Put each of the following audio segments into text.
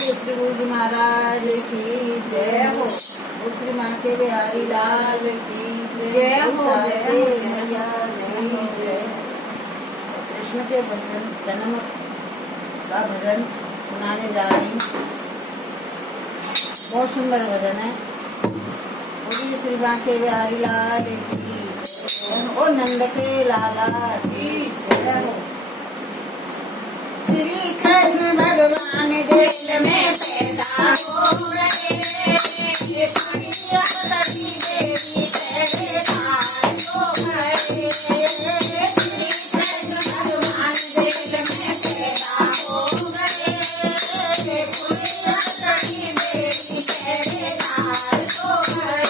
बोलिए श्री गुरु जी महाराज की जय हो। श्री माँ के बिहारी लाल की जय हो। मैया की जय। कृष्ण के जन्म का भजन सुनाने जा रही हूँ। बहुत सुंदर भजन है। बोलिए श्री माँ के बिहारी लाल की जय हो। नंद के लाला की जय हो। श्री कृष्ण भगवान जेल में पैदा हो गए। देवी पहरेदार हो गए। श्री कृष्ण भगवान जेल में पैदा हो गए। देवी पहरेदार हो गए।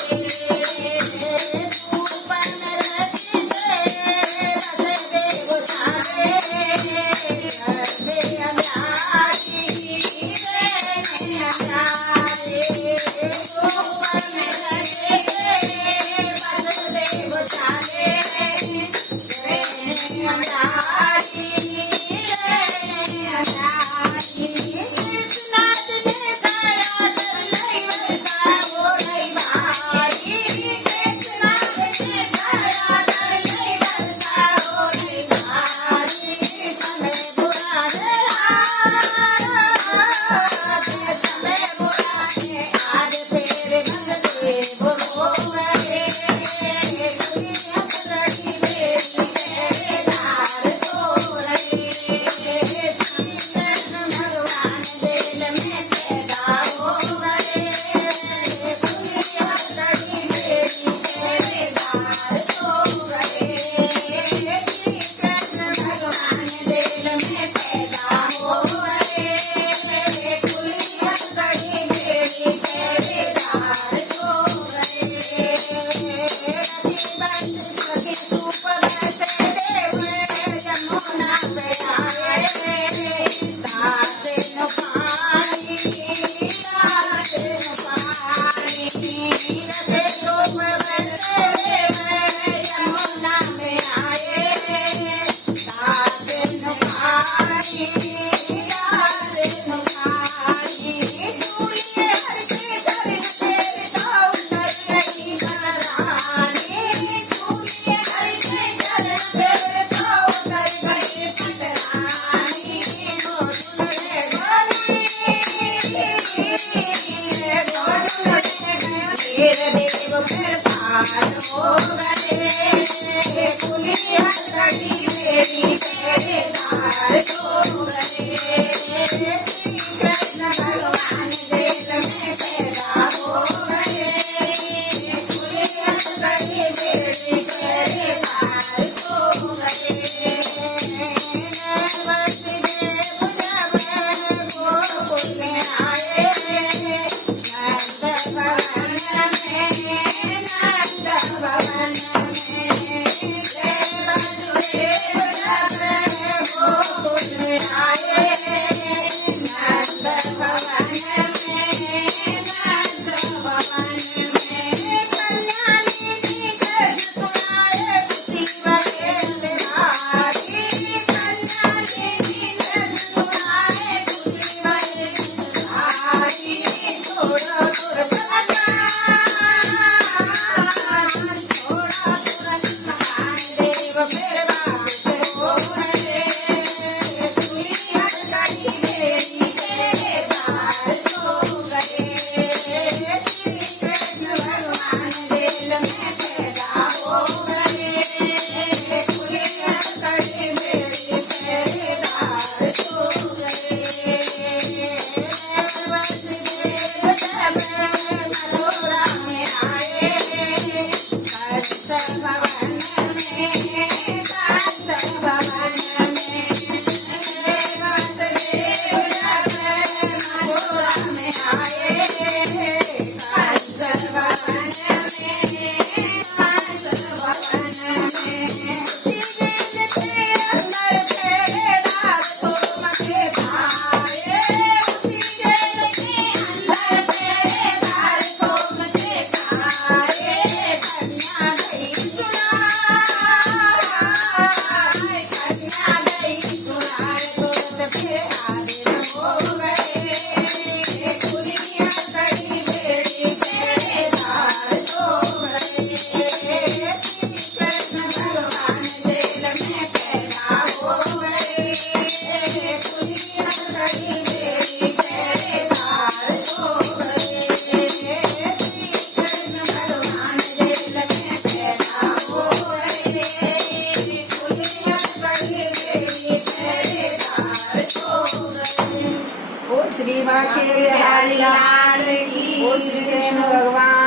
माँ के बिहारी लाल की, बोल श्री कृष्ण भगवान